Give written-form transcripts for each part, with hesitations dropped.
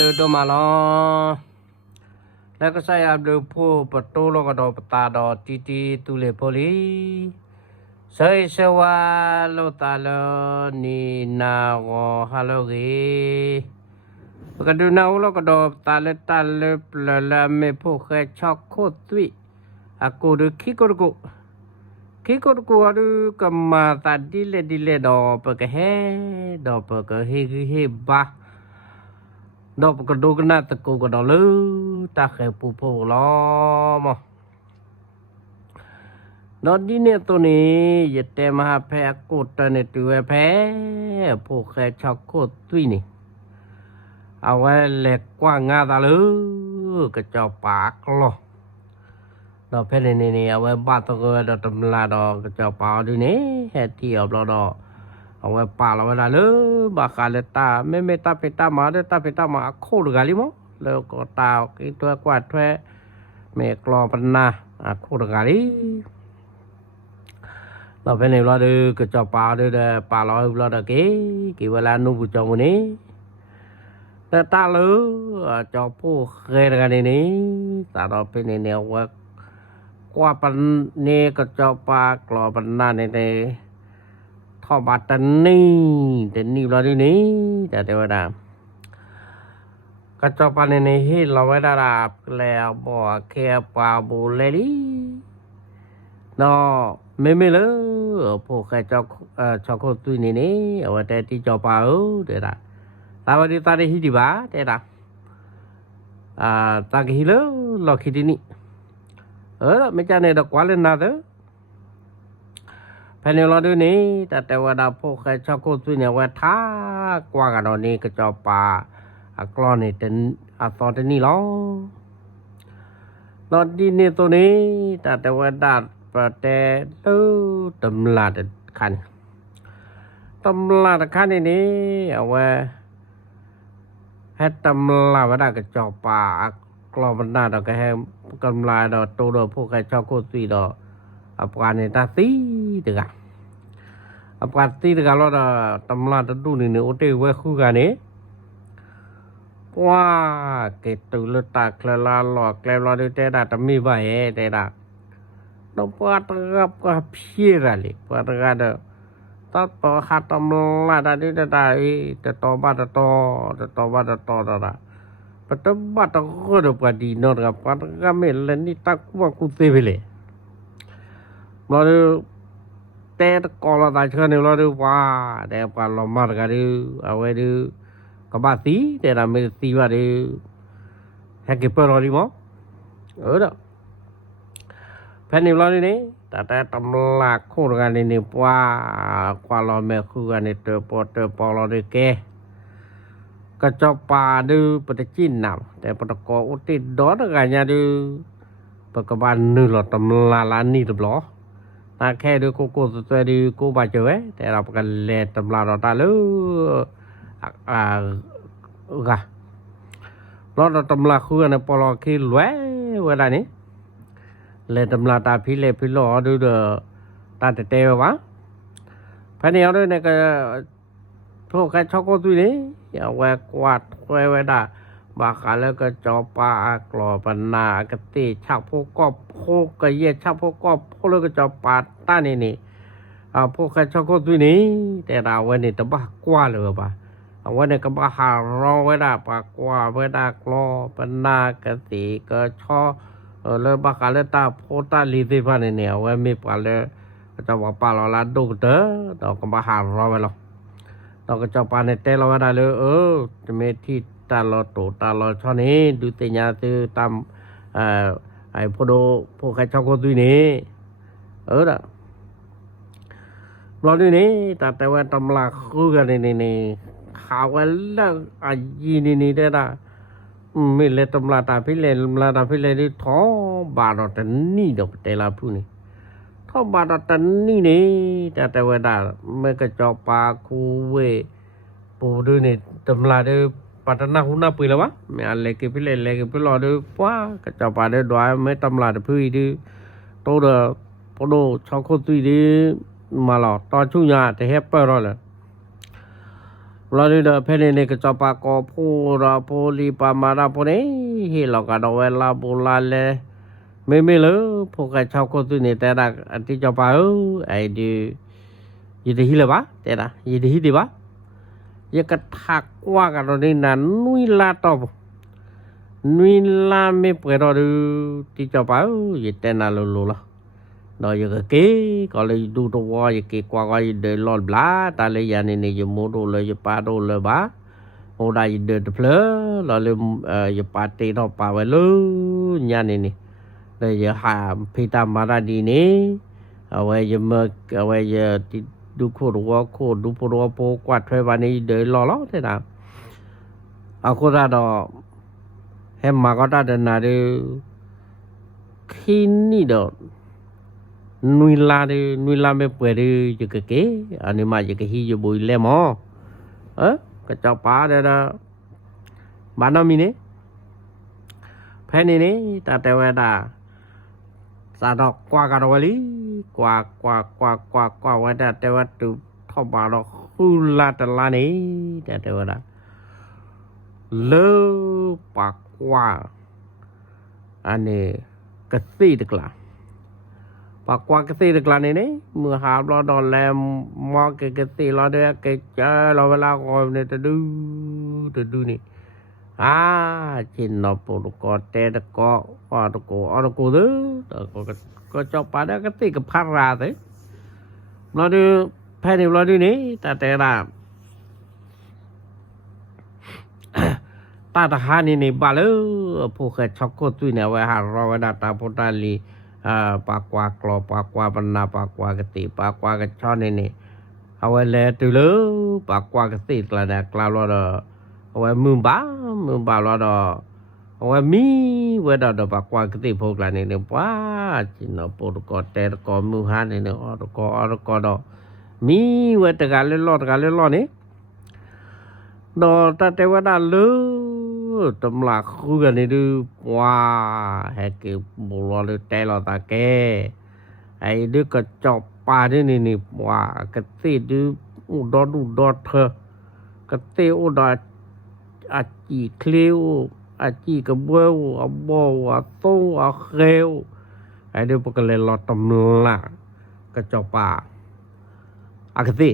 เลยตัวมาลอแล้วก็ใส่อับเลยผู้ประตูแล้วก็ดอกตาดอกตีตุเลพลีใส่เสวาโลตาลนีนาวฮัลโลกีก็ดูนาแล้วก็ดอกตาเลละเมผู้แค่ช็อกโคตวิอากูดูคิกรุกูดูก็มาตัดดิเลดอปะกะเฮดอปะกะเฮบะดอกก็ดูกันนะตะกูก็ดอลือตาแค่ปูโพลอมดอดีเนี่ยตัวนี้อย่าแต่มาแพ้กดตะเนี่ยตัวแพ้ผู้แค่ช็อกโคตรตุ้ยนี่เอาไว้แหลกกว้างงาตาลือกระจอกปากลอดอกแพ้นี่เอาไว้บ้านตัวก็ดอกตำลาดอกกระจอกปากดูนี่แฮ่ที่เอาดอกเอาไว้ป่าเราไว้ละเลยบากาเลตาไม่ตาเปตามาเดตาเปตามาโคดกาลิมแล้วก็ตาอีตัวกวาดแท้เมกลอปนาโคดกาลิเราเป็นเราดูกระจอกปากดูเดป่าเราเราดอกกี่เวลานูบุจงนี้แต่ตาเลยจอผู้เคยกันนี้ตาเราเป็นแนวว่ากว่าปันนี่กระจอกปากลอปนาในท่อบาตันนี่แต่นี่เราดูนี่แต่เดี๋ยวนะกระจอกปานในให้เราไว้ดาราแล้วบอกแค่ปาบูเลลี่เนาะไม่เลยพวกแค่จอกช็อกโกตุยนี่เอาไว้แต่ที่จอปาเดี๋ยวนะตาวันนี้ตาได้ฮิดีบ้าเดี๋ยวนะตากี่ฮิเลหลอกคิดนี่ไม่ใช่ในดอกกวาเลนนาเด้อภายในเราดูนี่แต่ว่าดาวพวกแค่ช็อกโกตุยเนี่ยว่าท้ากว่ากันนี่ก็จอปากลอนนี่เป็นตอนนี้ล้อตอนนี้ตัวนี้แต่ว่าดาดประเทศตำลาดคันนี่เอาไว้ให้ตำลาดว่าได้ก็จอปากลอนมันน่าดอกก็ให้กำลาดอกตัวดอกพวกแค่ช็อกโกตุยดอกอัปการในตาตีตึกอัปการตีตึกเราตำลาดดูนี่โอเตเวคู่กันนี่ว่าเกิดตุลตาคลาหลอกแกลเราดูแต่ดาตมีใบแต่ดาต้องปาตกับกับพี่อะไรปาตกับเดตัดต่อขาดตำลาดนี่ได้แต่ต่อบ้านต่อดาปัตตบ้านต่อก็เดือบดีนอกับปาตกับเมลนี่ตักว่ากูเตไปเลยเราดูแต่ก่อนเราได้เชิญเราดูว่าแต่ปาเรามากันดูเอาไว้ดูก็บาสีแต่เราไม่สีว่าดูให้เก็บไปรอดีมั้งแผ่นนี้เราเนี่ยแต่ตำลากคู่กันนี่ว่าความเราไม่คู่กันนี่เตอปอเราดูแกก็จอปาดูปฏิจินนำแต่ปฏิกรอุติดอดกันเนี่ยดูปกบาลนึกเราตำลาลานี่ตบล้อตาแค่ดูโกตัวดูกูบาเจอแต่เราประกันเล่ตำลาเราตาลูเราตำลาคู่กันปอลอคิลเวลานี้เล่ตำลาตาพิลอดูเดตาเตะวะภายในเอาด้วยเนี่ยก็พวกแค่ช็อกโกตุยนี่อย่าแวกวาดไว้ด่าบากาแล้วก็จอปากลอปนากติชักพวกกอบพวกกระเย็ดชักพวกกอบพวกเลยก็จอปาต้านี่พวกแค่ช็อกโกตุยนี่แต่เราไว้นี่ตะบ้ากว่าเลยป่ะเอาไว้ในกระบะหารอไว้ด่าปากว่าไว้ด่ากลอปนากติก็ชอเลยบากาเลยตาโพตาลีติพันเนี่ยไว้มีปาเลยจะว่าปาเราละดูเด้อดอกกระบะหารอไว้หรอกดอกกระจอกปาในเตะเราไว้ได้เลยจะมีที่ตาเราช่อนี้ดูเตียนตือตามไอ้พวกใครชอบคนตัวนี้ล่ะเราดูนี่แต่ว่าตำลาคู่กันนี่ข่าวกันแล้วยีนี่ได้ละไม่เลยตำลาตาพิเลนี่ท้อบาดแต่นี่ดอกแต่ละผู้นี่ท้อบาดแต่นี่แต่ว่าได้ไม่กระจอกปาคูเวปูดูนี่ตำลาดูปัตนาหุนาปุยแล้ววะไม่อะไรเก็บไปรอดูว่าก็จะไปได้ด้วยไม่ตำลาดพื้นดูโตเดอพอดูช็อกโกตุยดีมาหลอดตอนช่วงยาแต่แฮปเปอร์รอเลย เราดูเพลนี่ก็จะปากอพูราพูลีปามาราพูนี่ฮิลอกาดเวลาบุลาเลไม่เลยพวกชาวคนตัวนี้แต่ละที่จะไปไอ้ดียินดีเลยปะแต่ละยินดีดีปะยังกระทักว่ากันตรงนี้นั้นนุยลาตบนุยลาไม่เปิดเราดูที่จะไปยินแต่น่าลุละเราอย่างcáiก็เลยดูตัวอย่างcái qua quaเดินลอดบลาแต่เลยอย่างนี้จะมูดูเลยจะปาดูเลยบ้าโอ้ได้เดินเพลอเราเลยจะปาตีเราปาไว้เลยอย่างนี้เลยจะหาพิธามาราดีนี่เอาไว้จะมาเอาไว้จะดูโคตรว่าโคตรดูโปรโปกวาดไฟวันนี้เดินรอแล้วใช่ไหมเอาโคตรดอเห็นมาก็ได้เดินนาดูขี้นี่ดอนุยลาไม่เปิดดูจะเก๋อันนี้มาจะฮีจะบุยเล่มก็จะป้าเด้อบ้านน้ำมีนี่แผ่นนี้แต่แต่ว่าดาสาดอกกว่ากันวันนี้กว่าว่าแต่ว่าตุทบาดอกฮูลาตลานี่แต่ว่าดาเลปากกว่าอันนี้กระสีตะกลาปากกว่ากระสีตะกลานี่เมื่อหาเราดอนแลมมอเกสีเราเด้อเกเจเราเวลาก่อนเนี่ยจะดูนี่จินนปุกอเตตะกออตะกอตะกเด้อก็จบปาได้กระติกับพาราเด้เราดูแผ่นเราดูนี่แต่ละตาตะหานี่บาเลพวกช็อกโกตุยเนี่ยไว้หาเราไว้ดาตาโพตาลีปากกว่ากลอปากกว่าบรรณาปากกว่ากติปากกว่ากระชอนนี่เอาไว้แลตุเลปากกว่ากติกละเนี่ยกลาวเราเอาไว้มือบ้าเราเอาไว้มีไว้ดปากกว่ากติพวกละนี่เนี่ยป้าจินโปรกอเตตะกอมือหานี่เนี่ยอตกอดมีไว้ตะกาเล่นล้อนี่ดอแต่ว่าดาเลตำลักคุกันนี่ดูว้าแฮกบุรอเลยแต่เราตาแกไอ้ดูกระจอบปลานี่ว้ากระติดูอุดอเธอกระติอุดอาจีเคลียวอาจีกระเบื้ออาบอาโตอาเคลไอ้ดูปกเลยรอตำลักกระจอบปลาอากติ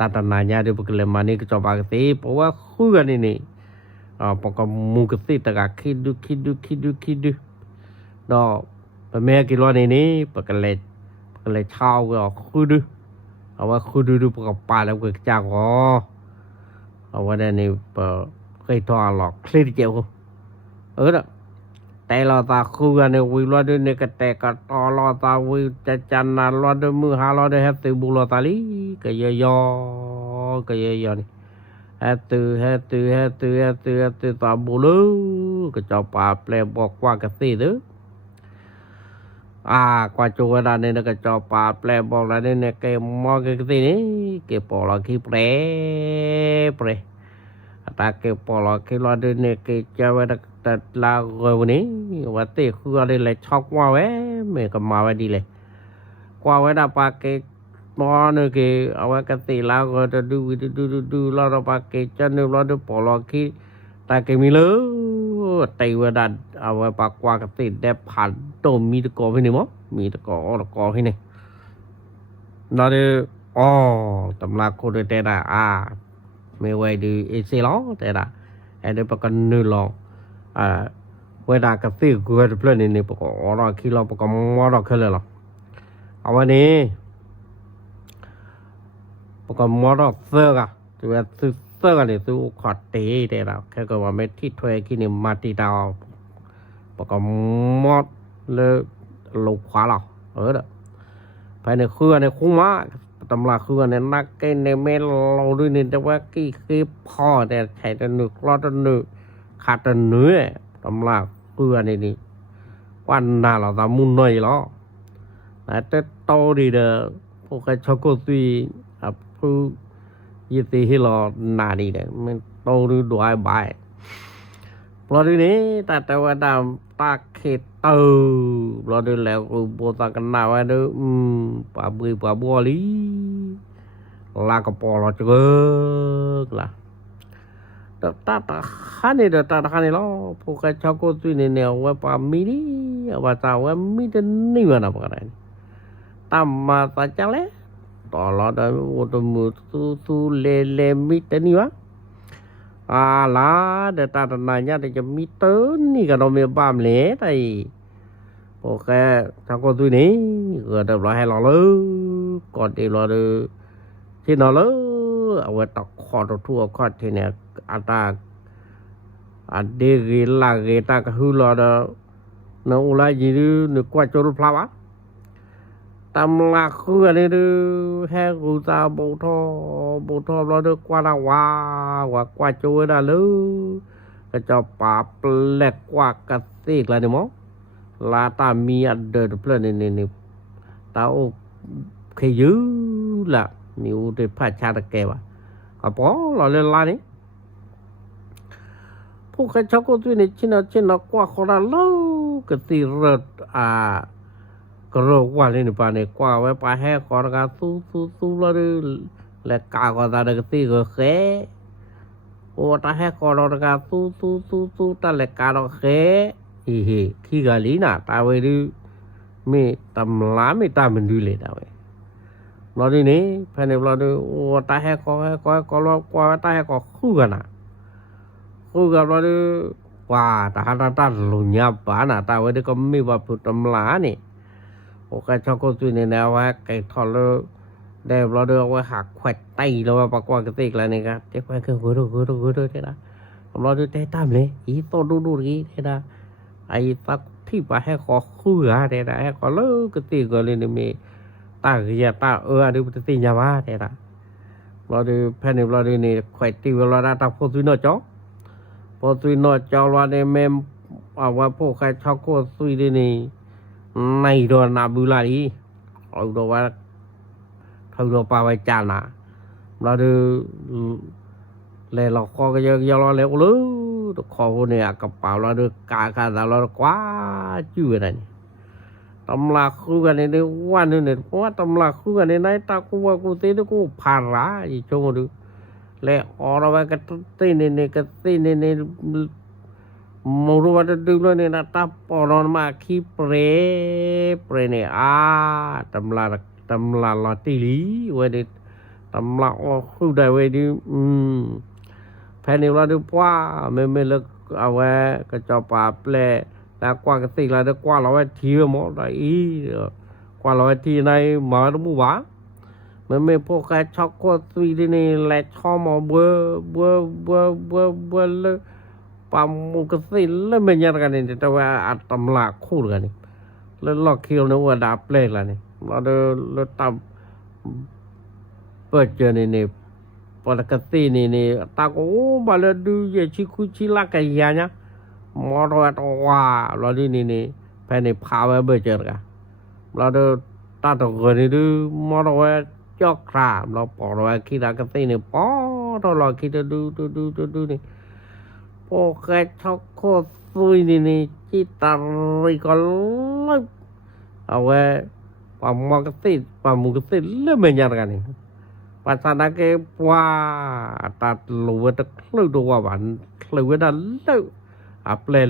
tata nanya dia berkelemani ke coba keti bahwa kuan ini pokok mungketi tegak kidu do pemea kilon ini berkelet chau ke kudu awa kudu du pokok pala ke cak awa dan ni kai to lok klir jeu dakแต่เราตาคู่กันเนี่ยวิลอดเนี่ยก็แต่ก็ตอเราตาวิจะจันนะลอดมือหาลอดให้ตือบุลตาลีก็ยอนี่ให้ตือตาบุลก็จะป่าแปลบอกว่ากะสิเด้อกว่าจูดาเนี่ยก็จะป่าแปลบอกแล้วเนี่ยแกมอกะสินี่แกปอลขี้แปรตาแกปอลขี้ลอดเนี่ยแกจะไว้แต่ลาวันนี้ว่าเตะคืออะไรเลยช็อกว่าเว้เมื่อก็มาไว้ดีเลยกว่าไว้ดาปากเกมอนึกเอาไว้กันตีลาก็จะดูเราปากเกจะนึกเราดูปอลขี้แต่เกมีเลยตีไว้ดันเอาไว้ปากกว่ากันตีได้ผ่านโตมีตะกอให้นี่มั้งมีตะกอให้นี่เราดูตำราโคตรเตะไม่ไว้ดูเอเซล้อแต่ละไอ้เด็กปากกันนึกลองเวลากระตือกูจะเพลินนี่ปกติเราคิดเราปกติมอเราเคยเลยหรอเอาวันนี้ปกติมอเราเสื้อกันตัวเสื้อกันเนี่ยตัวขอดตีแต่เราแค่ก็ว่าไม่ที่ถ้วยกินเนี่ยมาตีดาวปกติมอเลยลูกขวาเราเด้อภายในเครือในคุ้มมาตำราเครือในนักเกณฑ์ในเมลเราด้วยนี่แต่ว่ากี่คือพ่อแต่ใช้แต่หนึกรอดหนึกขาดเนื้อตำราเกลือนี่วันหน้าเราตามุนหน่อยแล้วแต่โตดีเด้อพวกช็อกโกแลตผู้ยี่ตีให้เราหน้าดีเด้อมันโตดูด้วยใบเพราะทีนี้แต่ว่าดามตาเขตเราดูแล้วกูโบตากันหน้าไว้เด้อป่าบัวลีลากระปอเราเจอละ ta khane da ta khane lo phoka chako tu ne ne wa pa mi ni wa ta wa mi de ni wa na pa ka tamma ta cha le to lo da wo to mu tu le mi te ni wa ala de ta na nya deจะมีเตนี่ก็ต้องมีบ้ามเลยไอ้โอเคถ้าก็ตัวนี้ก็เดี๋ยวเราให้เราเลยก่อนเดี๋ยวเราดูที่เราเลยเอาไว้ตักคอตัวทั่วคอที่เนี่ยอัตราอันเดียร์ลาเกตากหือเราเดนอุลาจีดูนึกว่าจะรู้พลาวะตำลักคืออันนี้ดูแห่กูตาบูทอเราดูกว่าละว่ากว่าจูได้เลยก็จะปาเปลกกว่ากระติกแล้วนี่มั้งลาตามีอันเดินเพลินนี่ตาโอเคยืละมีอุตภาชาตะแกวะก็พอเราเล่นลานี่พวกเขาชอบก็ตัวนี้ชินะกว่าคนละเล่ากระติรถก็รอกว่านี่ปานี่กว่าไว้ปาแห่กอนกาสู้ละดูและกาก็ตาเด็กตีก็เขโอ้ตาแห่กอนกาสู้ตาและกาก็เขขี้กาลีน่ะตาไว้ดูมีตำลาไม่ตามันดูเลยตาไว้เราดินี่ภายในเราดูโอ้ตาแห่ก็รอกว่าตาแห่ก็คู่กันน่ะคู่กันเราดูว่าตาลุญญาปาน่ะตาไว้ดูก็มีว่าพุทธตำลานี่โอเคชอบก็ตัวนี้นะว่าไก่ทอดแล้วได้เราเดินว่าหักแขวดไตแล้วว่าปากกว่ากระติกแล้วนี่ครับเจ๊แขวดคือกูดูเท่านะเราดูได้ตามเลยอีโตดูงี้เท่านะไอ้ตักที่ไปให้ขอคู่หาเท่านะให้ขอเลิกกระติกก็เลยนี่มีตาเกียตาดูกระติกยาว่าเท่านะเราดูแผ่นเราดูนี่แขวดตีเราได้ตักพอตุยนอจ่อเราได้แม่เอาว่าพวกใครชอบก็ตุยดีนี่ในโดนนาบุลารีเอาดูว่าเขาดูปาไว้จานะเราดูเลยเราคอก็ยังเราเล็กเลยคอคนเนี่ยกระเป๋าเราดูกาเรากว่าจื้ออะไรนี่ตำราคู่กันในวันนึงเนี่ยเพราะว่าตำราคู่กันในไหนตากูว่ากูตีนี่กูผ่านละอีชงดูเลยออกเราไปกระตีนี่มรู้ว่าดูแล้วเนี่ยนะตาปอนมาขี้เปรเนี่ยตำราลอติลีไว้ดิตำราออกคู่ได้ไว้ดิแผ่นนี้เราดูว่าไม่เลิกเอาไว้ก็จะปาเปลแต่กว่ากระติกเราได้กว่าเราไว้ทีหมดได้กว่าเราไว้ทีในหมาดูบุวะไม่พวกแกช็อกโกสวีดีนี่แหละชอบมาเบื่อเลยปามุกสิแล้วไม่ยันกันนี่แต่ว่าอัดตำลาคู่กันนี่แล้วลอกเคียวนึกว่าดาบเปลกแล้วนี่เราเดินตามเปิดเจอนี่ปกตินี่ตาก็บาลดูเยชิคุชิลากายานะมอรอตว่าเราดินี่ภายในพาไว้เปิดเจอกันเราเดินตาตกกันนี่ดูมอรอจอกครามเราปอรอคิดกตินี่ปอเราคิดดูนี่โอเคช็อกโกซุยนี่จิตาริก็เลยเอาไว้ปามุกสิแล้วไม่ยันกันนี่ภาษาเกว่าตัดลูกตะคลุตัววันคลุดันแล้วอัปเลย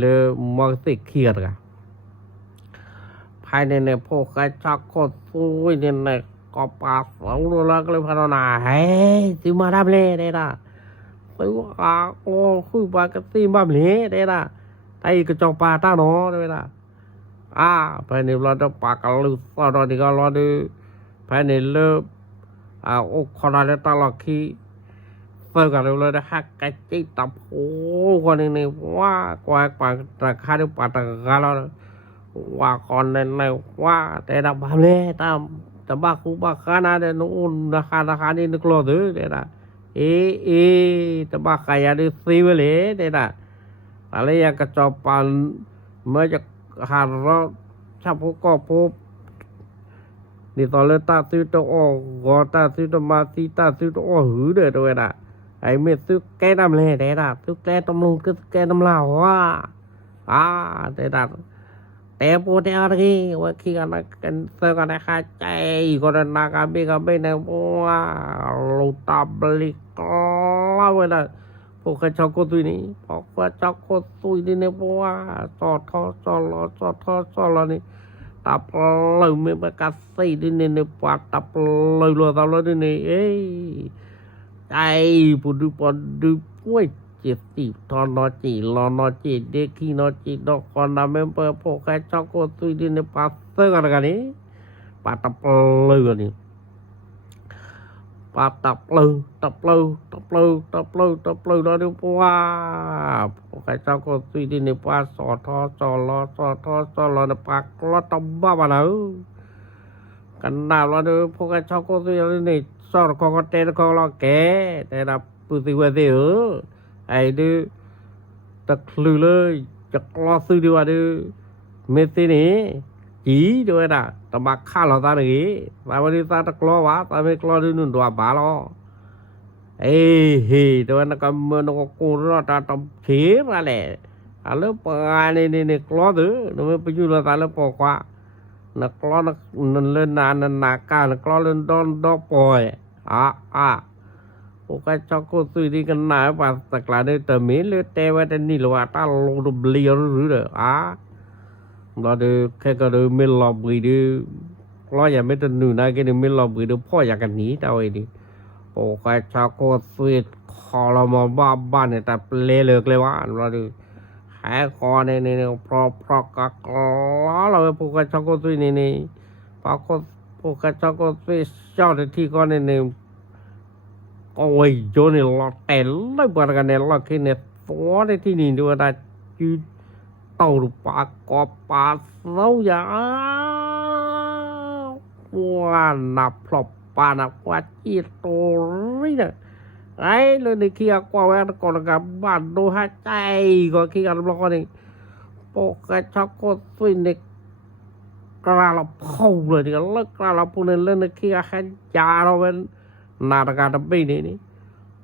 มุกสิเครียดกันภายในพวกไอ้ช็อกโกซุยนี่ก็ปาสองโลละก็เลยพัฒนาให้ซื้อมาทำเลยได้ละซื้อว่าโอ้คือปากติบ้าเลยได้ละไอ้กระจอกปลาตาหนอได้ละภายในเราจะปากกันลุสตอนนี้ก็รอดูภายในเลิกโอ้คนอะไรตลอดขี้เฟิร์กันเลยนะฮักไก่จีตับโอ้คนนี้ว่ากว่าปากตะคาดูปากตะคาแล้วว่าคนนี้ว่าแต่ดับบ้าเลยตามแต่บ้าคูบ้าคานาเดนูนราคานี่นึกรอดื้อเด้นะแต่บ้าขายดื้อซีเวเลยเด้นะอะไรอย่างกระจอบปันเมื่อจะหาเราชอบพวกก็พบนี่ตอนเลือตาซื้อตัวออกกอตาซื้อตัวมาซีตาซื้อตัวออกหือเด้อด้วยนะไอ้เมื่อซื้อแก้น้ำเลยเด้นะซื้อแก้ตำลุงก็แก้น้ำลาวว่าเด้นะแต่พอเดี๋ยวนี้ว่าขี้กันเสือกันนะคะใจก็ได้นักบินนะว่าลูตาบลิกล้าเวลา พวกเจ้าก็ตุยนี่พวกเจ้าก็ตุยนี่เนี่ยเพราะว่าสอทอสอลอสอทอสอลอนี่ตับเลยไม่ประกาศสินี่ปาตับเลยรัวตลอดนี่เอ้ยใจปุดุปดุป่วยเจ็บติทอนอจีลอนอจีเด็กขี้นอจีดอกคอนดาเมมเปอร์พวกเจ้าก็ตุยนี่ปาเซกันนี่ปาตับเลยนี่ปาตับเลยđó đi qua cái cháu có suy đi này qua sọ thọ sọ lọ nó bạc nó tông ba bà nữ cảnh nào là được cái cháu có suy đi này sọ nó có tên nó có lo kẻ để là bự gì về gì ở ai đi tật lư lơi chặt lo suy đi qua đi mê tí này chỉด้วยน่ะตะบักฆ่าเราตานี่ตาวันนี้ตาตะกลัววะตาไม่กลัวด้วยนู่นตัวบาลอเอ้เฮ้ตัวนั้นก็มันก็กูรอตาตบเขียมาแหละอะแล้วปานี่กลัวดื้อมันไปอยู่แล้วตาแล้วปอกว่านักกลัวนักนั่นเล่นนานากานักกลัวเล่นดอนดอปอยโอ้ก็ชอบกูซื้อดีกันหนาป่ะตะกลาได้แต่มีเลยแต่ว่าแต่นี่ละว่าตาลงดุเลียวหรือเด้อเราดูแค่ก็ดูไม่หลบไปดูเราอย่าไม่ต้องหนูนะแค่ดูไม่หลบไปดูพ่ออยากกันหนีเท่าไอ้ดิโอ้ใครชาวโคตรสวีทคอเรามาบ้านเนี่ยแต่เละเลิกเลยว่าเราดูหายคอเนี่ยเพราะก็เราพวกชาวโคตรสวีทนี่พวกชาวโคตรสวีทเจ้าที่ก็เนี่ยโอ้ยโยนเนี่ยเราแต่เลยเปิดกันเนี่ยเราคิดเนี่ยฟ้อในที่นี่ดูได้ยืดตาปากกอปาเศร้ายาว่านับพลบปานับว่าจีโตรินะไอ้เลยในขี้กว่าแวนก่อนกับบ้านดูหายใจก็ขี้กันรอนี่ปกช็อกโกสวินเด็กกระลาพูเลยที่เลิกกระลาพูเนี่ยเล่นในขี้หายใจเราเป็นนาฏการดับบี้นี่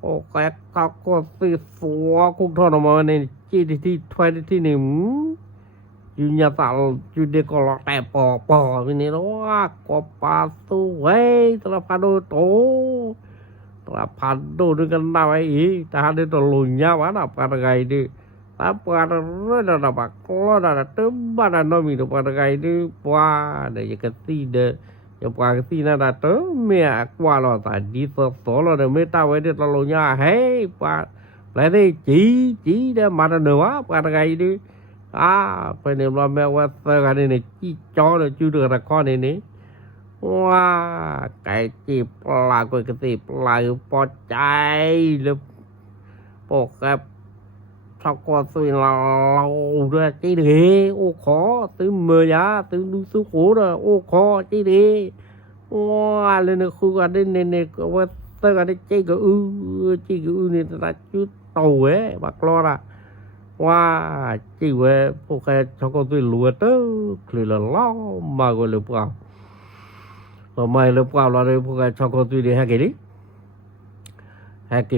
โอ้แกช็อกโกสวินฟัวคุกทอนออกมาในจีที่ถ้วยที่หนึ่งอยู่ยาตาอยู่เด็กก็รอแต่ปอวินี่แล้วว่ากปาสูเว้ยตระพาโดโตตระพาโดด้วยกันได้อีกแต่หาได้ตัวลุญญาวะนะปาไงดิแต่ปาเรื่องนั้นปากล้อนั้นเติมบ้านนั้นมีตัวปาไงดิว่าเดี๋ยวจะตีเด้อจะปากตีนั่นเติมเมียกว่าเราแต่ดีสดสเราเดี๋ยวไม่ตาไว้เดี๋ยวตัวลุญญาเฮ้ยปาlại đây chỉ để mà nó nữa và ngày đi phải niệm là mẹว่าcái này này chỉ cho là chưa được là con này nè wow cái chỉ là cái gì là bỏ chạy là bỏ cái sau qua suy là lâu rồi chỉ đi ô khó từ mưa giá từ đủ số khổ rồi ô khó chỉ đi wow lên nó khu cái nàyว่าcái này chỉ cái này là chút tàu ấy bác lo là wow chỉ về phụ cái cho con tôi lúa tớคือlà lo mà gọi là bao mà mày là bao là để phụ cái cho con tôi đi hai cái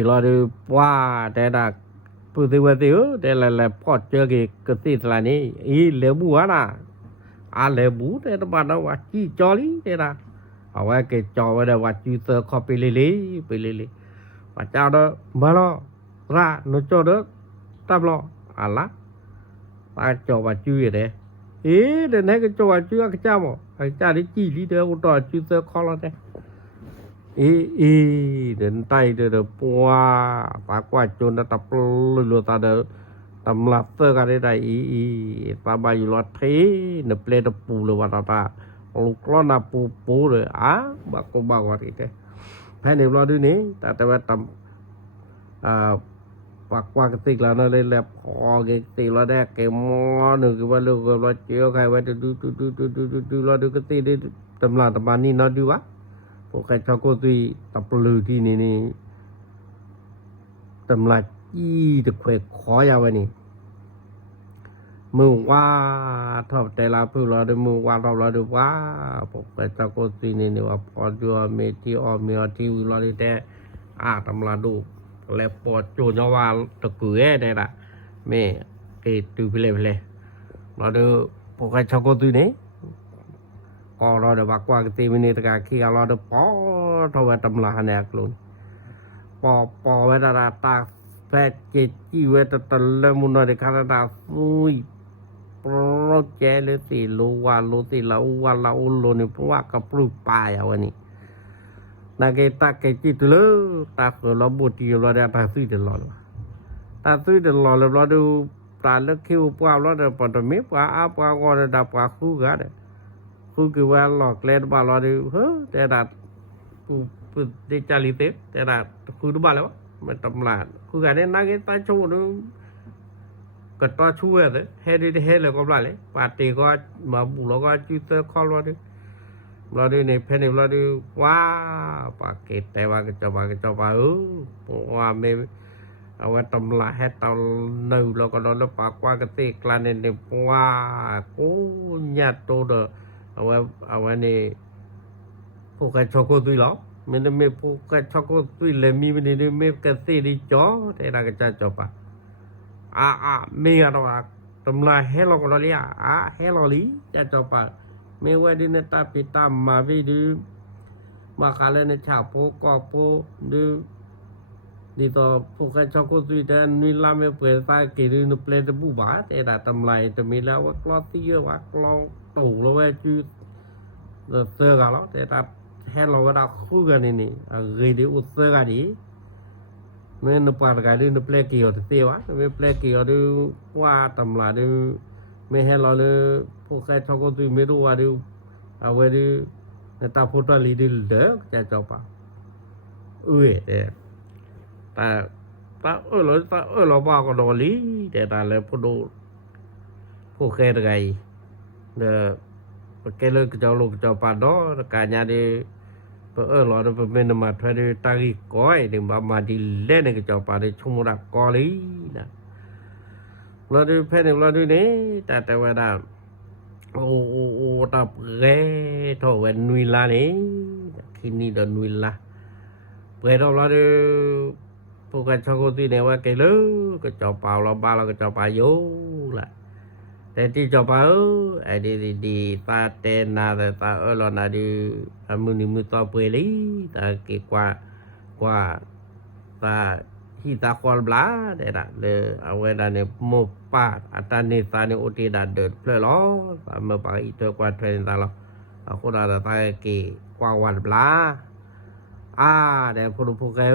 là để wow để là phụ tôi về tiêu để là pot chơi cái gì là này ý lẽ bù à lẽ bù để nó bán nó chỉ cho lý thế là ở ngoài cái cho về là chỉ tờ copy lý và chào đó mà lo ra nó cho đó tao lo lá ta cho và chui đấy ý để này cái cho và chui cái cha mà cái cha đấy chỉ đi được một trò chui tơ khó lắm đấy ý đến tay được qua ta qua chôn ta tập lừa ta được tầm lạt tơ cái đấy đây ý ta bay lo thế nó play nó pù rồi ta lúc lo na pù rồi bà cô bà qua thì thế phải nếu lo đứa này ta ta tầm và qua cái tiền là nó lên là họ cái tiền là đẹp cái mò nữa cái bao lâu là chiếu cái vậy du là được cái tiền đi tầm là tầm ban ni nó đi quá một cái cho cô tùy tập lừa thì này tầm là chi được khỏe khó ra vậy này mừng quá thọแต่ละผู้เราได้มงว่าเราได้ว่าพวกแต่ตะโกตีนี่ว่าพอจัวเมทีออเมียที่เราได้แต่ตำราดูแล้วปอดโจนว่าตะกุยได้ล่ะแม่เกตูไปเลยเราดูพวกตะโกตีนี่ก็เราได้ว่าว่าตีมินิตะกะขี้เราได้ปอทว่าตำราเนี่ยกลุ่นปอไว้ตา แพทย์เจจีเวตตะเลมุนในคานาดาฟุยโปรเจเลสิโลวาโลติลาวาลาอุโลนี่เพราะว่ากับปรุปายเอาวันนี้นาเกตาเกจิตเลตาเกลบุติโลดาตาซุยเดลอตาซุยเดลอแล้วดูตาเลคิวปวาแล้วปตมิปวาอาปวากอดาปวาคูกะเดคูคือว่าหลอกเลดบาลอดูเฮ้แต่ดาปุเดจาลิเตแต่ดาคูดูบาแล้วมันตำลาดคือกันนาเกตาโชดูก็ต่อช่วยเลยเฮ็ดเฮ็ดแล้วก็บลาเลยปาติก็มาบุแล้วก็จุดคอลว่าดิเราดิในเพนเราดิว้าปากเกตแต่ว่าก็จะว่าว่าไม่เอาว่าตำลาเฮ็ดตอนนึแล้วก็แล้วปากว่าก็ติกลานในว่าโอ้ญาติโตเด้อเอาว่านี่พวกชอโกตุยหรอมันไม่พวกชอโกตุยเลยมีมันนี่ไม่กระติดิจ่อแต่ละก็จะจ่อปะมีอะไรตำลายเฮลอกลอลีเฮลอลีจะจบปะไม่ว่าดินตาปิตามาวิดูมาคาเลนชาโปกอโปดูนี่ต่อพวกชาวกุยเดนนี่ลาเมเปิดตาเกลือนุเปลตบุบาแต่ละตำลายจะมีแล้วว่ากลอตีว่ากลองตู่แล้วว่าจูเสือกันแล้วแต่ละเฮลอกระคู่กันนี่เกลืออุเสือกันดีमैं न पार गाड़ी न प्ले की होती थी वाह मैं प्ले की और वाह तमला दे मैं है लाले पोके चौको तू मेरे वाले अवे दे न तापोटा लीडिल दे क्या चौपा ta lo ba ko do li de ta le podo poke de gai de ke le lo pa do ka nya de lo de men ma thwa de ta gi koi de ma di le ne ke chaw pa de chung ra ko li na lo de phe ne lo de ne ta wa da o ta re tho we nui la ne kini da nui la pre do lo de po ka chaw ko ti ne wa ke le ke chaw pa lo ba lo ke chaw pa yo laแต่ที่จบไอ้ดีตาเตนาตาลอนาดิมือนี่มือต่อเปลีตาเกกว่าตาฮิตาคอลบลาเดระเลยเอาไว้ได้เนี่ยโมปาอัตานิตาเนี่ยอุติดาเดิดเพลล้อตาเมื่อปาอีเตกว่าเทรนตาล้อเอาคนตาเกกว่าวันบลาเดี๋ยวพวกเขา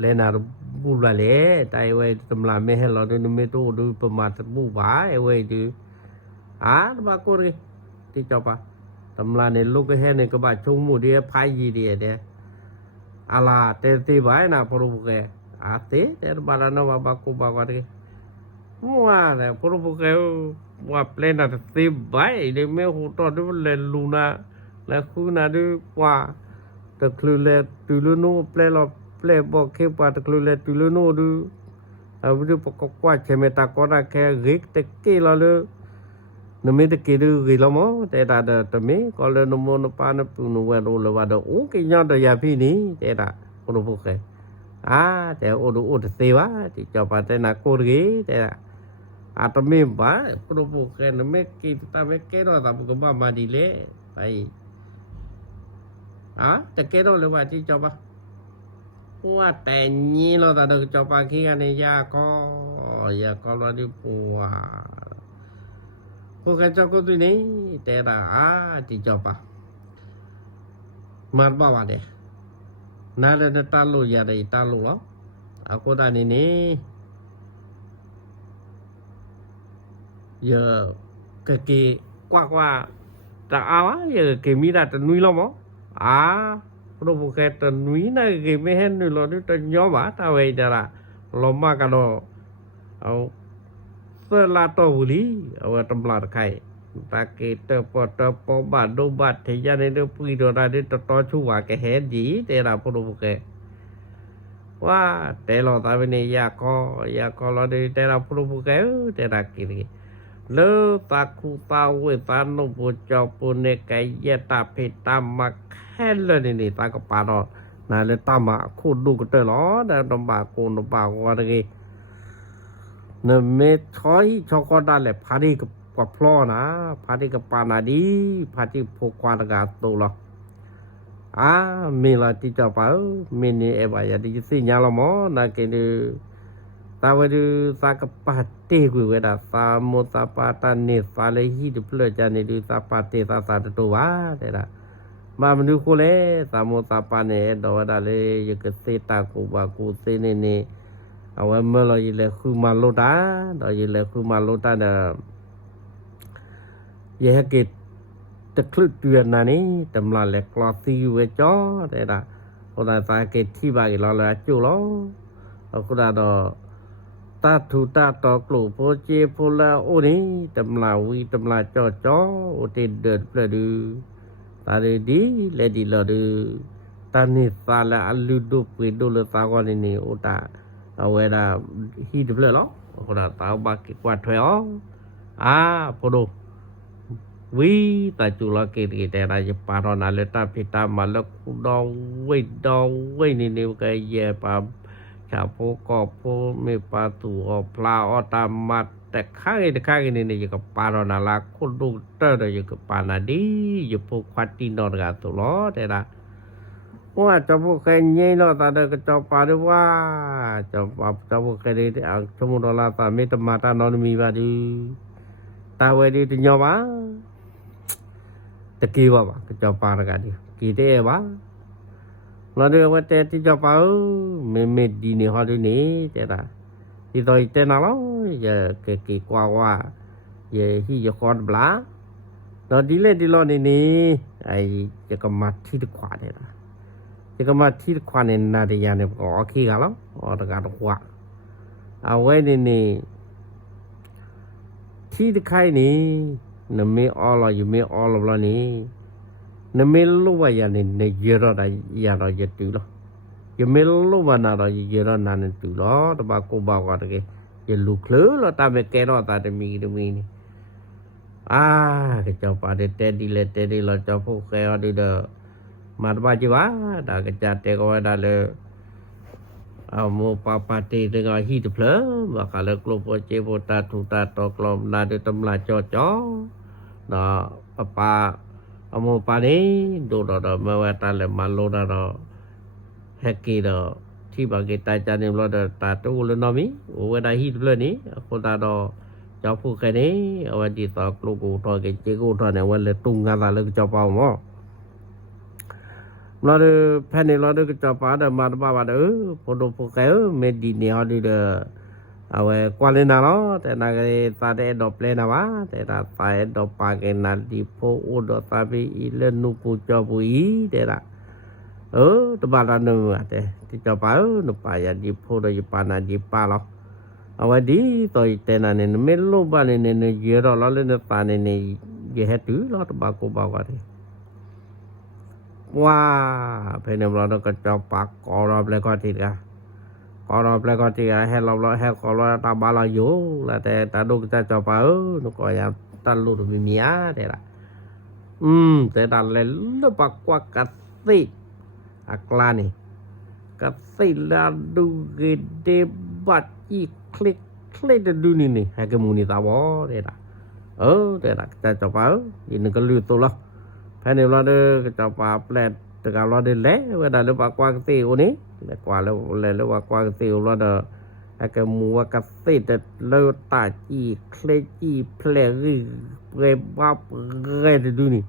เล่นอะไรบุลาเล่แต่ไว้ตำราไม่ให้เราดูไม่ตู้ดูประมาทบุบ้าไว้ดูba cô đi thì cho ba tầm là này lúc cái hè này các bạn chung một đĩa phai gì đĩa đấy là tên thì bái nào phụ cái thế để bà là nó ba cô ba qua đi mua này phụ cái qua lên là thì bái để mấy hồ to đó lên luna là khu nào đi qua từ lên từ luno play bỏ khi qua từ lên từ luno đi bây giờ qua chơi meta có ra cái ghét cái kia là được nó mới được cái được gì lắm á, thế là tao mới có lên nó mua nó bán nó phụ nó quen rồi vào đó cái nhau đó giờ phi ní, thế là nó phục cái, thế ô được tiêu á, thì cho bạn thế là cô ghế, thế là tao mới bán, nó phục cái nó mới cái tao mới cái đó tao cũng bảo mà đi lẽ, vậy,แต่cái đó là vậy thì cho bạn,ว่าแต่นี่เราตาđược cho bạn khi anh ấy ya có lo đi quaพวกเจ้าก็ตัวนี้แต่ละที่จบปะมาบ้าวันเดียน่าจะตาลุยอะไรตาลุหรอเอาก็ได้นี่เยอะก็กี่กว่าแต่เอาเยอะกี่มีได้แต่นุ้ยล้อมั้งเพราะพวกแต่นุ้ยน่ะกี่ไม่เห็นนุ้ยล้อนี่แต่ย้อมตาไว้เดี๋ยวละล้อมมากันล้อเอาเสื้อลาโตบุรีเอาไว้ตำลาดไข่ตาเกตปอบาดโดบาดที่ยันในเรื่องปุยโดราดิตต่อชั่วแกเห็นจีแต่ละพวกแกว่าแต่เราตาเป็นยาคอเราได้แต่ละพวกแกแต่ละกิริเลตาคูตาเวตานุปุจอปุเนกายตาเพตามาแค่เลยนี่ตากปาดน่าเลยตามาคูดูกเตลอแต่ตบาโกนบากว่าอะไรเนเมทอยชอกอดาเลพาดีกับพลอนะพาดีกับปานาดีพาดีพกวาดกาตุลมีละที่จะไปมีนี่เอบายาดีสิญาละมอนะเกน ตาวดูสากปาเตกุเวดาสามุสาปาตาเนสาเลหิดเพลจาเนดูสาปาเตสาสาตโตวาเดละมามนุโคเลสามุสาปาเนดวดาเลยยกเสตากูบากูเสเนเนเอาไว้เมื่อเราอยู่เลยคือมาโลดาเราอยู่เลยคือมาโลดาเดยะกิตะคลุดเดือนนั้นนี่ตำลาเล็กลอซีเวจอได้ละคนตาเกที่บาอีลอละจุลอเอาคนดอตาทูตาตอกลูโพเจโพลาโอนี่ตำลาวีตำลาจอจอโอเตเดินเปลดูตาดีเลดีลอดูตานี่ซาละอัลลูดูเปดูลตากวานี่โอตาเอาเวลาฮีดเปลลอคนตาบากิกวาถวยอ๋อพอดูวิตาจุลเกตแต่ราจะปารนาเลตาพิตามาลกดองเวนี่ก็เยปาชาโพกอโพเมปาตูอปลาอตามาแต่ข้างนี่ก็ปารนาลาคนดูเตอร์อยู่กับปานาดีอยู่พวกควาตินอนกาตุลอแต่ละว่าจะพวกแค่นี้เนาะตาเด็กจะปาด้วยว่าจะพวกแค่นี้สมุนลาตาเมตมาตานอนมีบาดูตาเวดีติญวาตะกี้ว่าก็จะปานกันดิกีเตว่าเราเรียกว่าแต่ที่จะปาเมดีนี่ฮอดูนี่แต่ละที่ตัวอีเตน่าล้ออย่าเกกว่าอย่าที่จะคอนบลาเราดีเลยดีล้อนี่ไอ้จะก็มาที่ขวาเนี่ยละจะก็มาที่ขวาเนี่ยนาเดียเนี่ยก็โอเคกันแล้วอ๋อตะการขวาเอาไว้นี่ที่ใครนี่นเมออลอยู่เมออลบลนี่นเมลวายานี่เนเยรดายาเราจะตุลอยู่เมลวานาเราเยรนานตุลตบาโกบากาตะเกยลุคลลตาเมเกรอตาเตมีนี่ก็เจ้าปาเดเตดิเลเตดิลเจ้าพวกแกอดิเดมาบาจิวาดากะจาเตกวาดาเลเอาโมปาปาเตตึงฮีตเพลบากาเลกลโปเจโบตาทูตาตอกลอมนาเดตำลาจอจอนะปาเอาโมปานี่ดูดอมาว่าตาเลมาโลดาแฮกกีดที่บาเกตาจานิมโลดตาตูลนอมิโอเวดาฮีตเพลนี่คนตาดอเจ้าผู้แค่นี้เอาไว้ดีตอกลูกูทอเกเจกูทอเนี่ยวันเลยตุงงานละเลยเจ้าเปาหมอเราเดแผ่นนี้เราเดก็จะปาเดมาบ้าพอดูพวกแกเมดีเนี่ยเขาดีเดเอาไว้กว่าเลยนะเนาะแต่นาเกตาเดดอปเลยนะวะแต่ตาตาดอปาเกนาดีโพอุดตาบีอิเลนุปูจอบุยแต่ละตบาลานึแต่ที่จะปานุปายาดีโพโดยปานาดีปาลอเอาไว้ดีต่อยแต่นั่นเนี่ยเมลูบาเนี่ยเยอะเราเล่นตาเนี่ยเยอะตุเราตบากูบากว่าที่ว่าเพนเราต้องกระจอกปากกอรอบแล้วก็ทีกันกอรอบแล้วก็ทีกันให้เราให้กอรอบตาบาลาอยู่แล้วแต่ตาดูจะจอปนุก็ยังตันลูดมีเมียแต่ละแต่ดันเลยลูกปากกว่ากัดสิอักลานี่กัดสิลาดูเกเดบัดอีคลิกดูนี่ให้กมูนี่ตาบอแต่ละแต่ละจะจอปอีนึงก็ลือตัวละภายในเราเด้อจะปาแปลตะกาเราเด้อแล้วเวลาเราปากวางติวนี้แล้วกว่าแล้วว่ากวางติวเราเด้อไอ้กมัวกะสิแต่เราตาจีเคลจีเพลรีเรบับเรดดูนี่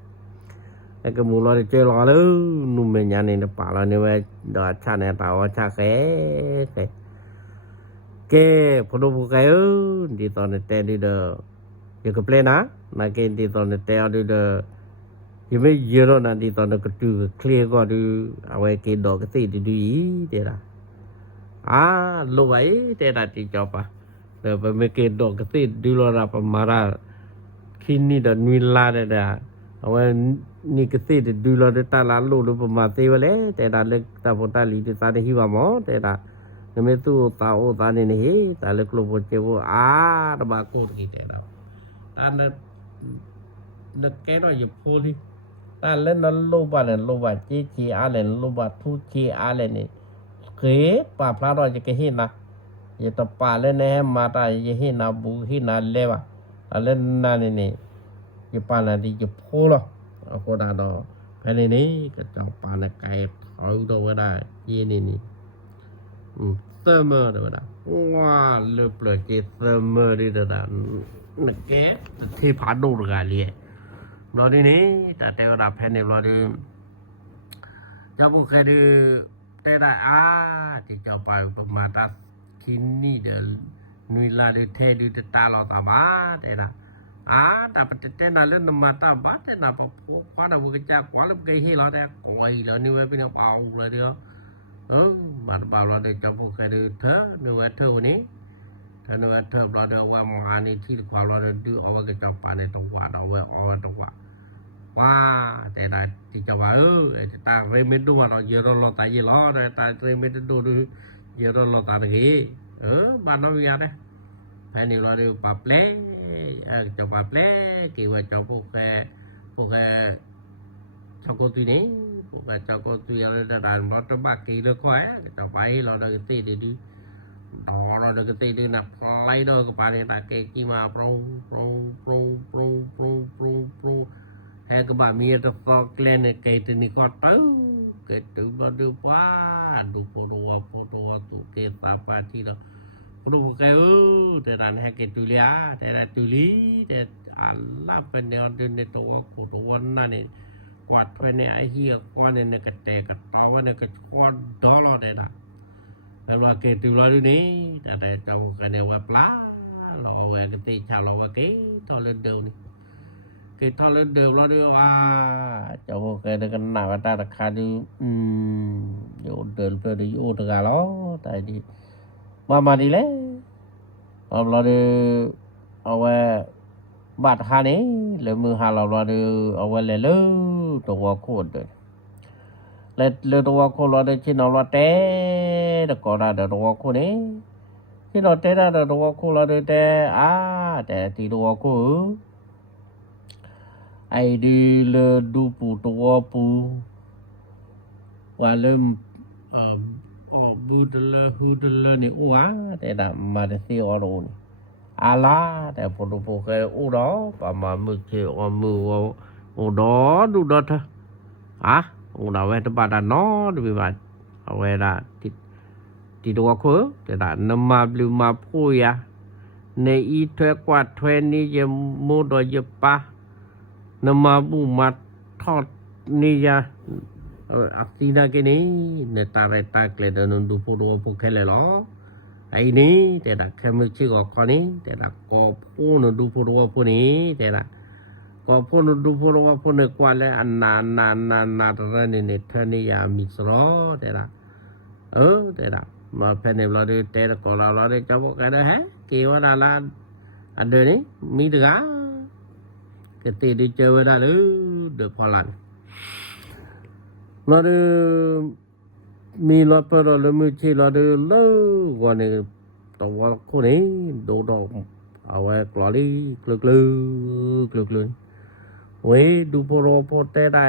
ไอ้กมัวเราเจอเราแล้วนุ่มเป็นยันนี่ปาเราเนี่ยว่าดอชาเนี่ยตาว่าชาแกพอดูพวกแกดีตอนนี้แต่ดีเด้ออยู่กับเพลนะนาเกนดีตอนนี้แต่ดีเด้อยังไม่เยอะนะที่ตอนนั้นก็ดูเคลียร์ก็ดูเอาไว้กินดอกก็สิดูเดี๋ยวนะรู้ไว้แต่ละที่จอบเดี๋ยวไปไม่กินดอกก็สิดูเราละประมาณคินนี่เดินวิลล่าเดี๋ยวเอาไว้นี่ก็สิดูเราเดี๋ยวตาล้านลูกประมาณเท่าไรแต่ละเล็กตาพอตาลีตาเด็กหิวหมอแต่ละนั่นไม่ตู้ตาโอตาเนี่ยนี่ตาเล็กลูกพอเจ้าระบาดโคตรกี่แต่ละตาเนี่ยนึกแก่เราอยู่พูดที่ตาเล่นนั้นลูบาเนี่ยลูบาจีอาเลนลูบาทูจีอาเลนนี่เคยป่าพระเราจะเห็นนะอย่าต่อป่าเล่นแน่มาตาจะเห็นนะบูเห็นนะเลวะเล่นนั่นนี่อย่าป่านั่นที่จะพูดหรอกเอาคนดาดอภายในนี้ก็จะป่าในไก่ถอยตัวไว้ได้ยี่นี่ summer เด้อนะว้าเลเปลเก summer ดิเด้อนะนแกที่ผาดูกาลีรอนี่แต่แต่ว่าแผ่นนี่รอดิเจ้าบ่เคยดูแต่ได้ที่เจ้าไปประมาณตาคินนี่เด้อนุยลาเดเทดูตาลอตาบาแต่นะแต่ปะเตนะเล่นมาตาบาแต่นะพอควานะบ่กะจักควาลกะเฮลอแต่กอยแล้วนี่เว้ยเป็นเปล่าเลยเด้อมาบ่าวเราได้เจ้าบ่เคยดูเธอนี่ว่าเธอนี่ถ้านึกว่าเธอเราได้ว่ามานี่ที่ความเราได้ดูเอาไว้กะจักปานในตรงว่าเอาไว้ตรงว่าแต่ได้ที่จะว่าไอ้ตาเรมิดดูว่าเราเยอะเราตายเยอะแต่ตาเรมิดดูเยอะเราตายงี้บ้านเราอย่างนี้แผ่นนี้เราดูปรับเล่จะปรับเล่กี่ว่าจะพวกแกชาวโกตุนี้พวกชาวโกตุอะไรต่างๆเราจะบ้ากี่เรื่องก้อยจะไปเราได้ตีดูต่อเราได้ตีดูนับไล่ด้วยกับปานี่ตาเกี่ยกี่มาโปรให้กับบ้านมีแต่ฟอกเล่นเกี่ยตัวนี้ก็เกิดตัวมาดูว่าดูโปรตัวเกี่ยตาปาที่เรารู้ว่าแต่ด้านให้เกิดตุลีแต่ได้ตุลีแต่เป็นแนวเดินในตัวนั่นนี่กวาดไปในไอ้เหี้ยก้อนเนี่ยกระแตกระตอเนี่ยกระก้อนดอลได้ละแล้วว่าเกิดตุลาดูนี่แต่เจ้ากันเนี่ยว่าปลาเราเอาไว้กันตีชาวเราว่าเกี่ยทอเล่นเดิมนี่เกี่ยทอเล่นเดิมเราด้วยว่าเจ้ากันเนี่ยกันหนาว่าตาตะคาดูอยู่เดินเพื่อได้อยู่ตะกาล้อแต่ดีมาดีเลยเราดูเอาไว้บาดหานี้หรือมือหาเราดูเอาไว้เลยตัวโคตรเลยตัวโคตรเราดูที่เราเตะแล้วก็ได้ตัวโคตรนี้ที่เราเตะได้ตัวโคตรเราดูแต่ที่ตัวโคตรไอ้ดีเลยดูปูตัวปูว่าเริ่มบูดเลยฮูดเลยนี่แต่ละมาได้สิอรูนี่ala แต่พอดูพวกแกดอประมาณมือเขียวมือดอดูดอเถอะดอไว้ตบาดนอดูบิบาเอาไว้ละที่ดูก็แต่ละนมาบลูมาพูยาในอีเทกว่าเทนี่จะมูดอยปะนมาบูมาทอดนี่ยาasli nak ni netare takle dan undu puru pokhe le lo ai ni te da khamu chi ko ko ni te da ko pu no du puru pu ni te da ko pu no du puru pu ne kwa le anna ra ni thani ya mi sro te da te da ma phe ne lo de te da ko la de cha bo ka da ha ki wa da la ade ni mi da ke te di chơi da lu de phalanเราดูมีรถเปิดแล้วมือชีเราดูเลิกวันนี้ตัวคนนี้ดูดอกเอาไว้กลอลี่กลึกเว้ยดูโปรโปเตได้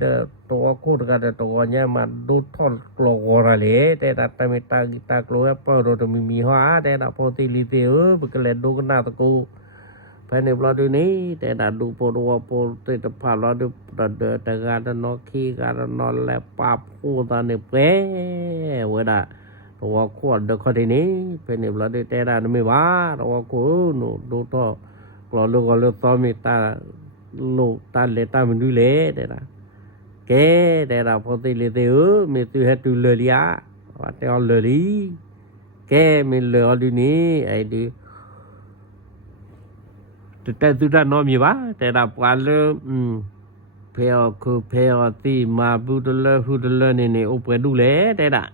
เด้อตัวคนกันตัวเนี่ยมาดูทอดกลออะไรแต่แต่ไม่ตากีตากลัวเปิดรถมีหัวแต่พอตีลีเตียวไปกันเลยดูกันหน้าตะกูภายในเราดูนี้แต่ดูโปรโปเตตภาพเราดูแต่การนอกขี้การนอนและปาพูตอนนี้เป้เวลาตัวขวดเด็กคนนี้เป็นเราดูแต่ไม่ว่าตัวกูดูต่อกลัวลูกต่อมีตาลูกตาเล็กตามันดูเละแต่พอตีเลี้ยมีตัวเหตุเลยอ่ะว่าแต่เอาเลยมีเลยเอาดูนี้ไอ้ดูแต่สุดท้ายน้อมีว่าแต่ละปานเลยเพลคือเพลที่มาบูดเลยฮูดเลยนี่โอเปดูเลยแต่ละ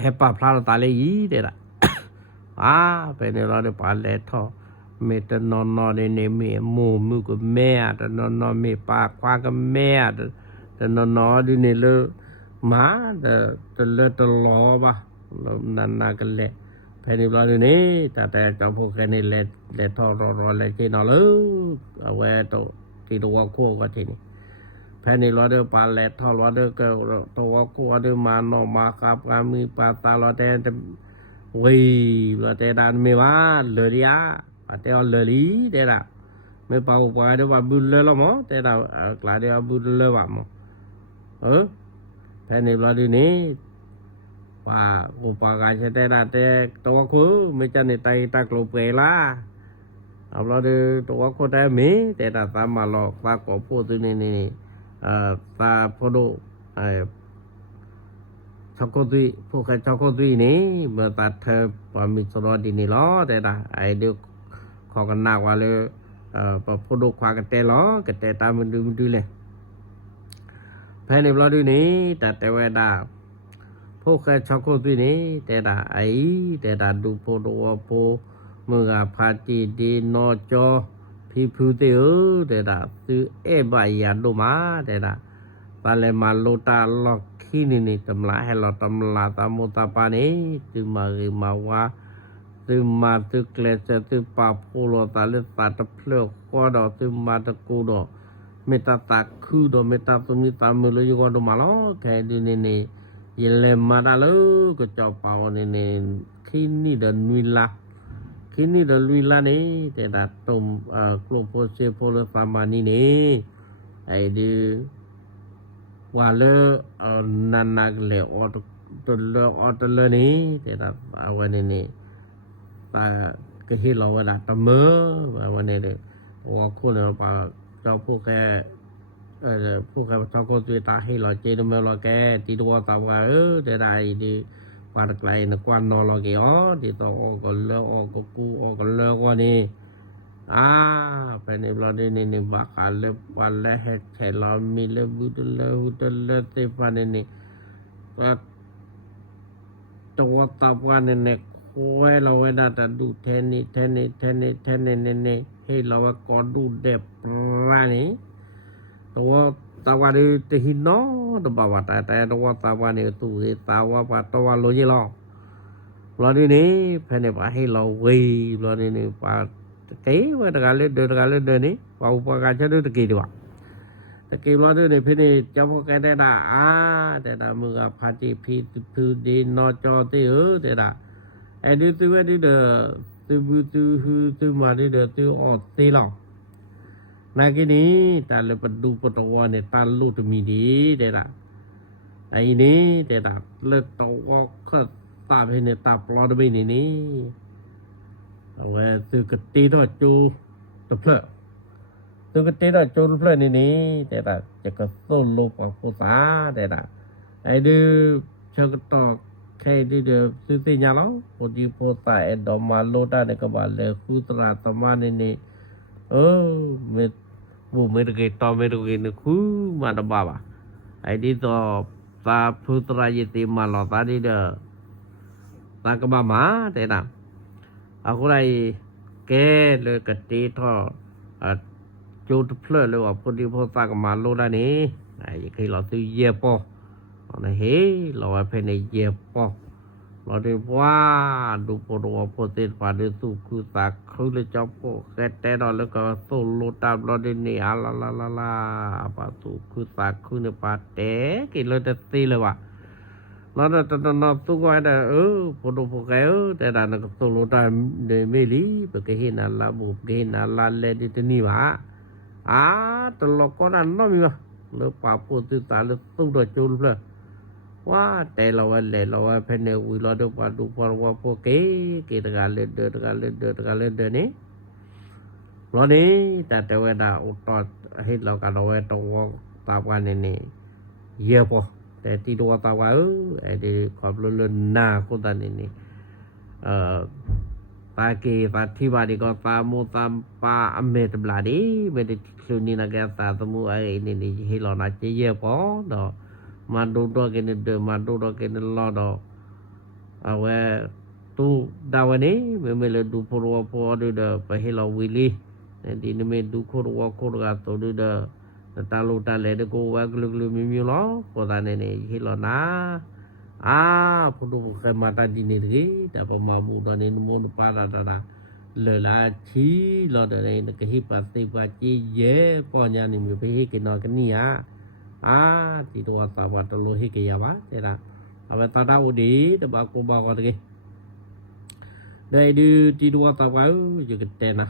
เฮปปลาตาเลยแต่ละเป็นเราได้ปานเลยท่อเมตนอนนี่มีมูกับแม่แต่นอนมีปากควากับแม่แต่นอนดูนี่เลยมาแต่เลยตลอดป่ะนานกันเลยแผ่นนี้เราดูนี่แต่เจ้าพวกแค่นี้เล็ดทอรอเลยที่นอนเลยเอาไว้ที่ตัวคู่ก็ที่นี่แผ่นนี้เราดูปลาเล็ดทอเราดูก็ตัวคู่ดูมานอมาครับก็มีปลาตาเราแต่วิ่งเราแต่ดันไม่ว่าเลยอ่ะแต่เอาเลยแต่ละไม่เป่าไปเดี๋ยวว่าบุญเลยละมั้งแต่เรากลายเดี๋ยวบุญเลยว่ามั้งแผ่นนี้เราดูนี่ ว่าอุปการใช้ได้แต่ตัวคือไม่จะในไตตากลบเวลาเอาเราดูตัวคนได้มีแต่ตามาหลอกตาก็พูดตัวนี้ตาพอดูชอบคนที่พวกเขาชอบคนที่นี่เมื่อตาเธอพอมีสรดีนี่ล้อแต่ตาไอเดียวขอกันหนักว่าเลยพอพูดดูความกันแต่ล้อกันแต่ตามันดูเลยภายในเราดูนี้แต่เวลาพวกเขาชอบคนที่นี่แต่ตาไอแต่ตาดูพูดว่าพูมึงพาจีดีนอจอพี่พูดเตอแต่ตาซื้อใบยาดูมาแต่ตาตาเลยมาลูตาล็อกขี้นี่ตำลาให้เราตำลาตามุตาปานี่ตึมาริมาว่าตึมาตึกเลเจตึปาพูโลตาเลตาตะเพลก็ดอตึมาตะกูดอเมตาตาคือดอเมตาตุมิตามือเลยก็ดอมาล้อแค่ดูนี่ยเลมาดาเลยก็เจ้าเป่านี่ขี้นี่เดินวิลาขี้นี่เดินวิลานี่แต่ตาตุมกลุ่มโพเซโพลฟามานี่ไอ้ดูว่าเลนันนักเลออตเลนี่แต่ตาเอาไว้นี่ตาก็เห็นเราว่าตาเมื่อวันนี้เด้อว่าคนเราป่าเจ้าพวกแกพวกแกเจ้าก็ตัวตาให้เราเจนมาเราแกตีตัวตาว่าแต่ได้ดีปาดไกลนะกวนนอเราแกที่ต่อก็เลือกก็กูก็เลือกว่านี่เป็นเราได้นี่บักอะไรวันละเหตุแค่เรามีเลบุตรเลหุตเลเตปานนี่ก็ตัวตาวันนี่คอยเราเวลาจะดูเทนี่ให้เราก็ดูเด็บร้านี่ตัวตาวันดูที่หินน้อตัวบ่าวแต่ตัวตาวันนี่ตัวตาว่าป่าตัวโลจิลอเราดีนี่เป็นป่าให้เราเว้ยเราดีนี่ป่าcái mà đặc lên đấy vào qua cho nó kỳ đượcแต่กี่ร้อยนี่พี่นี่เจ้าพวกแกได้ด่าแต่ด่ามึงอ่ะพาจีพีคือดีนอจอที่แต่ด่าไอ้นี่ตัวนี่เด้อตัวมานี่เด้อตัวออกตีหรอกนักนี้แต่เลยปัดดูปัดตัวเนี่ยตาลูดมีดีแต่ด่าไอ้นี่แต่ด่าเลยตัวก็ตาพี่เนี่ยตาปลอดไปนี่เอาไว้ซื้อกตีดอจูตะเพลซื้อกตีดอจูตะเพลนี่แต่ละจะก็สู้โลกกับผู้สาแต่ละไอ้ดื้อเชิงตอกแค่ดื้อซื้อตีญาแล้วพอดีผู้สาดอมาโลดาในกบาลเลยคุตราตมานี่เมรูเมตะเกตอเมตะเกนคุมาตะบาบะไอ้ดิตอตาพุตรายติมาลอตาดิเดตากบามาแต่ละaku lai ke le kati tho chu phlo le wa phodi pho ta ka ma lo da ni ai khi lo tu ye po na he lo wa phe ne ye po lo de wa du po do po te pa de tu ku ta khu le cho po ke te do le ka so lo ta lo de ni la pa tu ku ta khu ne pa te ki lo de ti le wa nó tu coi là phụ đồ phụ cáiแต่là nó tu lo ta để mê lý bởi cái hình là bộ cái hình là lên đi tên mà tao lo có đàn nó mà nó bảo phụ tư ta nó tu được chôn rồi quáแต่เราphải nêu quy lo được vào đủ vào phụ cái tất cả lên đưa này lo điแต่เวลาอุตส่าห์ให้เรากันเราตัวตามกันนี่เยอะพอแต่ที่ตัวตาว่าไอ้ที่ความรุนแรงหน้าคนตานี่ตาเกตาที่ว่าดีก็ตามูตามปาอเมตบลาดีไม่ได้คืนนี้นะแกตาตมูไอ้นี่ให้เราหน้าเจี๊ยบพอดอกมาดูดอกกันเดิมมาดูดอกกันรอดอกเอาไว้ตู้ดาวนี้ไม่เลยดูพอรัวพอดูเด้อไปให้เราวิลีที่นี่ไม่ดูโคตรว่าโคตรกันตัวดูเด้อตาลูตาเลดกูว่ากลุมีมีล้อพอตาเนี่ยฮิลนะพอดูเคยมาตาดินนี่แต่พอมาบูตอนนี้มูนปาดาเลยละชีเราเดินในกฮิปัสติปัจจีเย่ปอญานี่มีไปให้กินนอนกันนี่ที่ตัวตาวัตโลหิกยามะแต่ละเอาไปตาดาวดีแต่บางกูบอกกันกี่ได้ดูที่ตัวตาว่าอยู่กันแต่นะ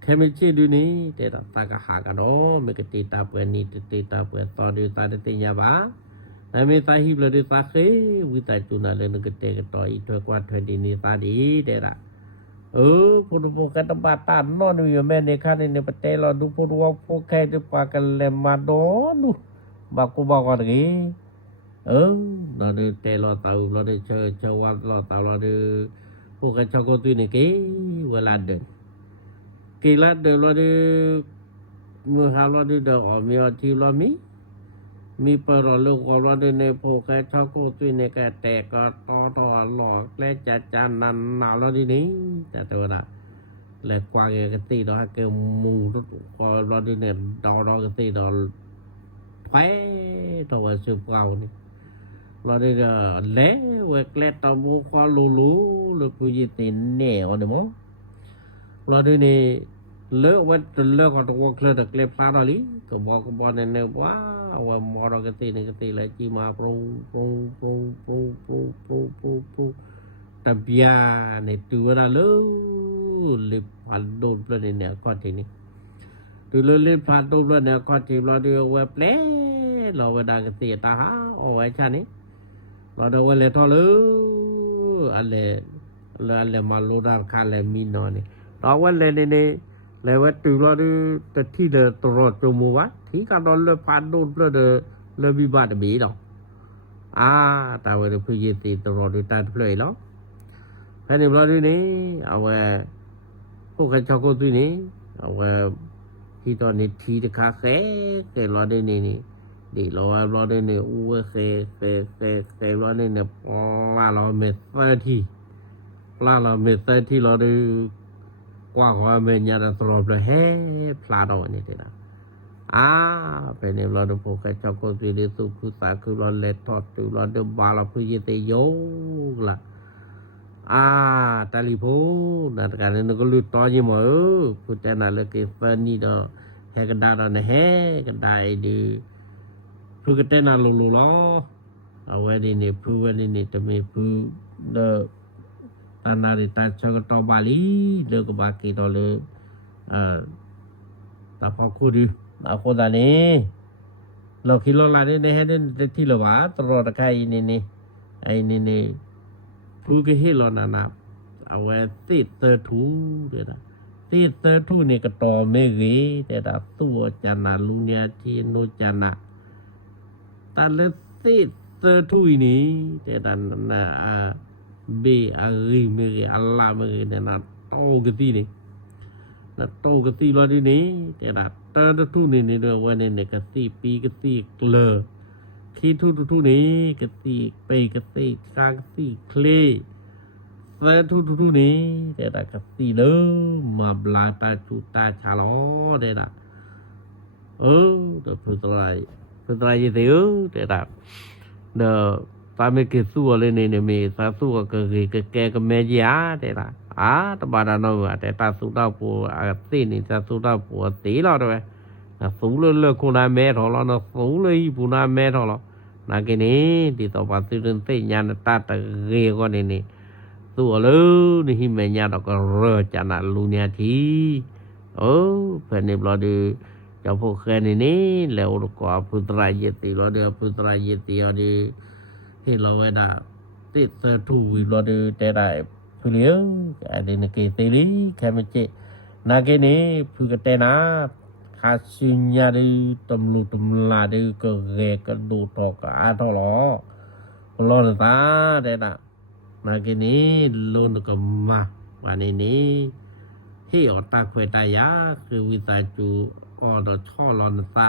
แค่ไม่เชื่อดูนี้แต่ตากะหากันไม่กตีตาเปิดนี่ตีตาเปิดตอนดูตาได้ตียาบ้า Nami tahib la de sakhe wita tuna le negete ke to itu kwa thadi ni tadi dera. Pudu ka tempatan no nu yo men ne kan ne pate lo du pudu ko kai de pa kan le ma do nu ba ko ba ko ri lo de te lo tau lo de che wa lo tau lo de pu ka cho ko tu ni ke wala de ke la de lo de mu ha lo de do mi o ti loมีปรโลกรดในโพกะชอโกตุในกะแตกก็ตอหลอกและจะจานนันหนาวแล้วนี้แต่ตัวละและกวางกะติดอกเกมูก็รดในดอกกะติดอกแพ้ตัวสุเก่านี่รดในแลเวกเลตบูคอลูหรือผู้ยิตินแนวนี่มั้งรดในเลอะว่าเลอะก็ตัวเคลดเล็บพลาดaliก็บอกในว่าว่ามอรกตินี่กติเลยจีมาปรุตะเบียในตัวละเลลิพันโดนปลนี่เนี่ยก็ทีนี้ตัวลิพันโดนปลเนี่ยก็ทีเราดูว่าเปลเราว่าดังกติตาหาเอาไว้ชานี้เราดูว่าเลยทออะไรมาโลดาคาเลมีนอนี่เราว่าเลยนี่แล้วว่าตัวเราดูแต่ที่เดตรอจมูวะที่การดอลเลพันโดนเลบิบาดบีดอกแต่ว่าผู้ยิติตรอดูตาเพลยแล้วแค่นี้เราดูนี่เอาว่าพวกกันชอบกูตัวนี้เอาว่าที่ตอนนี้ที่จะคาเฟ่เราดูนี่ดีเราดูนี่เคเราดูนี่ปลาเราเมสเตอร์ที่เราดูกว่าว่าเมญาตรอเปเฮพลาดนี่ติละเป็นนี่เราดูพวกชอบกูตัวนี้สุขุตาคือเราเลทอดตัวเราดูบาลผู้ยิติโยละตาลิโพนั่นกันนึกลุตอนี่หมอผู้แต่นั่นเลยque funny ดอเฮกันดาดนะเฮกันได้ดีผู้ก็แต่นั่นลุล้อเอาไว้นี่ผู้วันนี่ตะมีผู้เดตานาริตาชกตอบาลีเลก็บากีดอเลตาพอคูดิอาโคดานี่เราคิดลานี่เฮดที่ละวะตรอตะไคนี่ไอ้นี่ผู้ก็เฮลอนาเอาไว้ติดเตอร์ทูเด้อติดเตอร์ทูนี่ก็ตอเมรีแต่ดาตัวจานาลุเนียที่โนจานะตาเลติดเตอร์ทูนี่แต่ดันนะเบอารีเมรีอัลลาเมรีนะโตกะตินี่นะโตกะติลอดินี่แต่ดาเตอร์ทูนี่เด้อว่านี่กะติปีกะติเกลอคีทูนี่กะติไปกะติสร้างกะติเคลเตอร์ทูนี่แต่ดากะติเด้อมาบลาตาจุตาชาลอเด้อเดพุตรายยิติแต่ดาเดตาเมกิสัวเลยนี่มีสาสัวก็แกก็แม่ยาแต่ละตบาดานอแต่ตาสุดาปัวตินี่ตาสุดาปัวตีเราด้วยสูเลคุนาแม่ทอลนะสูเลยปุนาแม่ทอลนะกินี่ติตบาตินเตญาณตาตะเกก็นี่สัวเลยนี่หิแม่ญาตก็เรจานะลุเนียทีเพิ่นนี่เราดูเจ้าพวกแค่นี่แล้วก็พุตรายติเราเด้อพุตรายติเอาดิที่เราไว้ได้ติดเตอร์ทูเราดูแต่ได้ผู้เลี้ยงอันนี้ก็ตีลีแค่ไม่เจนาเกนี่ผู้ก็แต่นะคาสุญญาดูตำลุตำลาดูก็เกก็ดูตอกทอลอลอนตาแต่นะนาเกนี่ลุนก็มาวันนี้ที่อตาควยตายาคือวิตาจูออดช่อลอนตา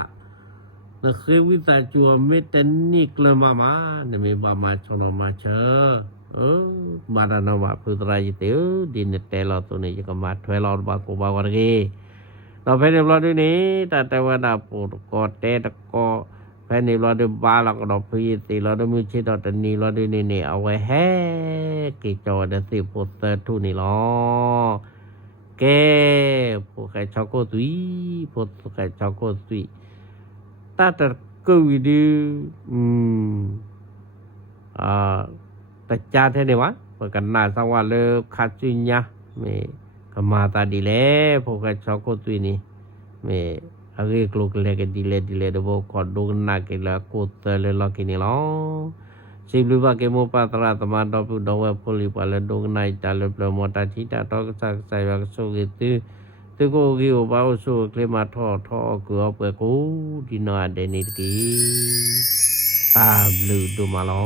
นะคือวิตาจัวเมตนิกละมาเนี่ยมีบามาชนมาเชบาดานมาพุตรายติดินเตลอตัวนี้ก็มาถวยลอดบากูบากรกีต่อไปเรียบร้อยด้วยนี้แต่ว่าดาปูก็เตตะก็ภายในเราด้วยบาลักดอกพีติเราด้วยมือชิดตนี้เราด้วยนี่เอาไว้แฮกิจอเดสิโปสเตอร์ทุนี่ล้อแกพวกใครชอบก็ตุยพวกใครชอบก็ตุยตาตะกูวิดีตะจาเท่นี่วะเปิดกันหน้าสังว่าเลิกคาจุญญะเมกมาตาดีแล้วพวกใครชอบก็ตุยนี่เม Age klok leke dile de bo ko dogna ke la ko tele la ke ni lo Sibluba ke mo patra tama do pu do wa poli pala dogna ita le plo mo ta chi ta to sa sai wa so ke tu ko ki o ba so kle ma tho ko pe ko di na de ni ki บลูดูมาลอ